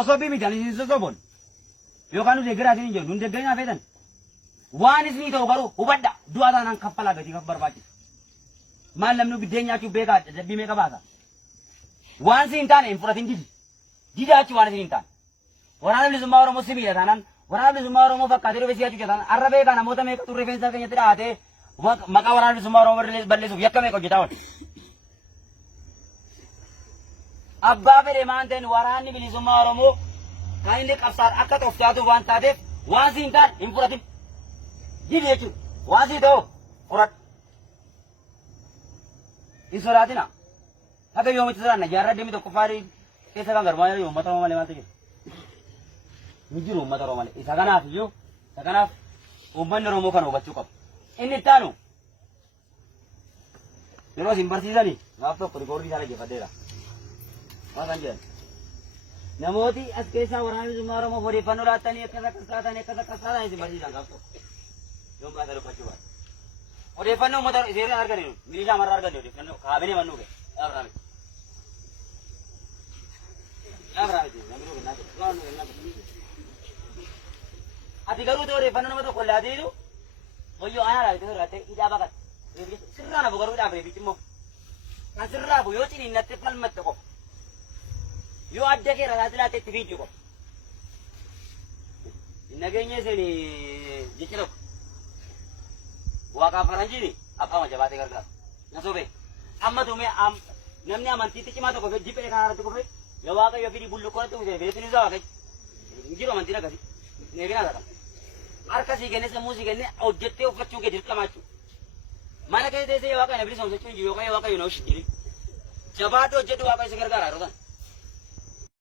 Osobii miti ani isin sosobon. Yookaan nuti eeggaraa isin jiru nuti eeggaraa feetan. Waan isin ta'u garuu hubadha du'a taanaan kaffalaa gatii kan barbaachisu. Maal namni biddeen nyaachuuf beekaa dadhabbii meeqa baasa. Waan isin hin taane hin fudhatin didi. Didaachi waan isin hin taane. Waraana bilisummaa Oromoo sibiila taanaan waraana bilisummaa Oromoo fakkaatee dhufee si'achu jedhan arra beekaa namoota meeqa turre rifeensa keenyatti dhahatee maqaa waraana bilisummaa Oromoo balleessuuf yakka meeqa hojjetaa oole. Abbaa fedhe maan ta'een waraanni bilisummaa Oromoo kan inni qabsaa'u akka toftaatu waan taateef waan isin hin taane hin fudhatin. Didi jechuudha. Waan isin ta'u fudhadhu. Hin sodaatina. Haga yoomitti sodaanna jaarraa deemi tokko faarii keessa kan garmaa jiru uummata Oromoo malee maaltu jira. Ni jiru uummata Oromoo malee. Isa kanaaf uummanni Oromoo kana hubachuu qabu. Inni itti aanu yeroo isin barsiisanii gaaf tokko riikoordii isaa dhaggeeffadheera. Waan kan jedhan namooti as keessaa waraana bilisummaa Oromoo odeeffannoo laattanii akkas taatan isin barsiisan gaaf tokko. Yoom baasa dubbachuu baata. Odeeffannoo uummata seeraan arganii milishaa marraa arganii odeeffannoo kaabinee mannuu ga'e. Dhaabraa miti namni nuu kennaa ati garuu ta'uu odeeffannoo nama tokko laatiitu hoyyoo aanaa laatee irratti hidhaa baqate. Sirraa nafu garuu hidhaan reebichi immoo kan sirraa bu yoo ciniinnatte falmatte qofa. Yoo adda kee rasaatti laatte itti fiichu qofa. Nageenya isin jechi tokko waaqaa faranjiini abbaa jabaatee gargaaru. Na sobee amma tumee namni amantiitti cimaa tokko jiphee kana irratti kufee yoo waaqayyo fidii bulluqqootti uwwisee fideetti ni waaqayyo. Jiru amantiin akkasii. Neebinaa ta'a. Harka sii kenne sammuu sii kenne hojjettee uffachuu kee dirqama jechuudha. Mana keessa teessee waaqayyo na bilisoomsachuu hin jiru yookaan waaqayyo na ushidhiiri. Jabaadhu hojjedhu waaqayyo si gargaara yeroo sana.